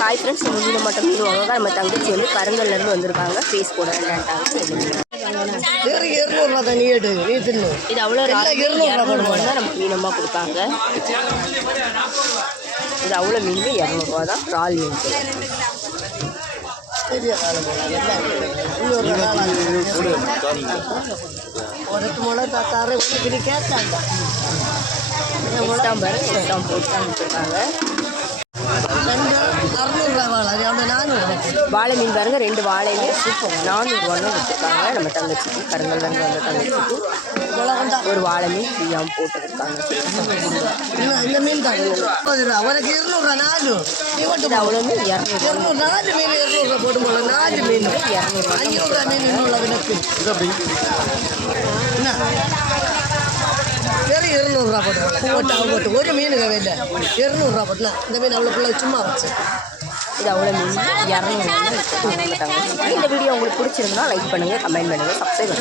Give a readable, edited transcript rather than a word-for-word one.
Hi friends, நம்ம மீன் மட்டும் மீன் வாங்க. நம்ம தங்கச்சி வந்து கருங்கல்லேருந்து வந்திருக்காங்க. ஃபேஸ் போட வேண்டான்ட்டாங்க. இது அவ்வளோ ரூபா தான் நம்ம மீனமாக கொடுப்பாங்க. இது அவ்வளோ மீன் 200 தான். இறால் மீன் போட்டுருக்காங்க. வாழை மீன் பாருங்க, 2 வாழையுமே 400 கொடுத்துருக்காங்க. நம்ம தங்கச்சிக்கு கருங்கல் வந்து வந்த தங்கச்சிக்கு ஒரு வாழை மீன் ஃப்ரீயாகவும் போட்டுருக்காங்க. இந்த மீன் தான் அவருக்கு 200 அவ்வளோ மீன் 200 போட்டு போல 4 மீன் 500 மீன் இன்னும் விளக்கு என்ன வேறு 200 போட்டு ஒரு மீனுக்கு வேலை 200 போட்டுனா இந்த மீன் அவ்வளோ பிள்ளை சும்மா வச்சு. இது அவ்வளோ மீன் 200. இந்த வீடியோ உங்களுக்கு பிடிச்சிருந்தா லைக் பண்ணுங்கள், கமெண்ட் பண்ணுங்கள், சப்ஸ்கிரைப் பண்ணுங்கள்.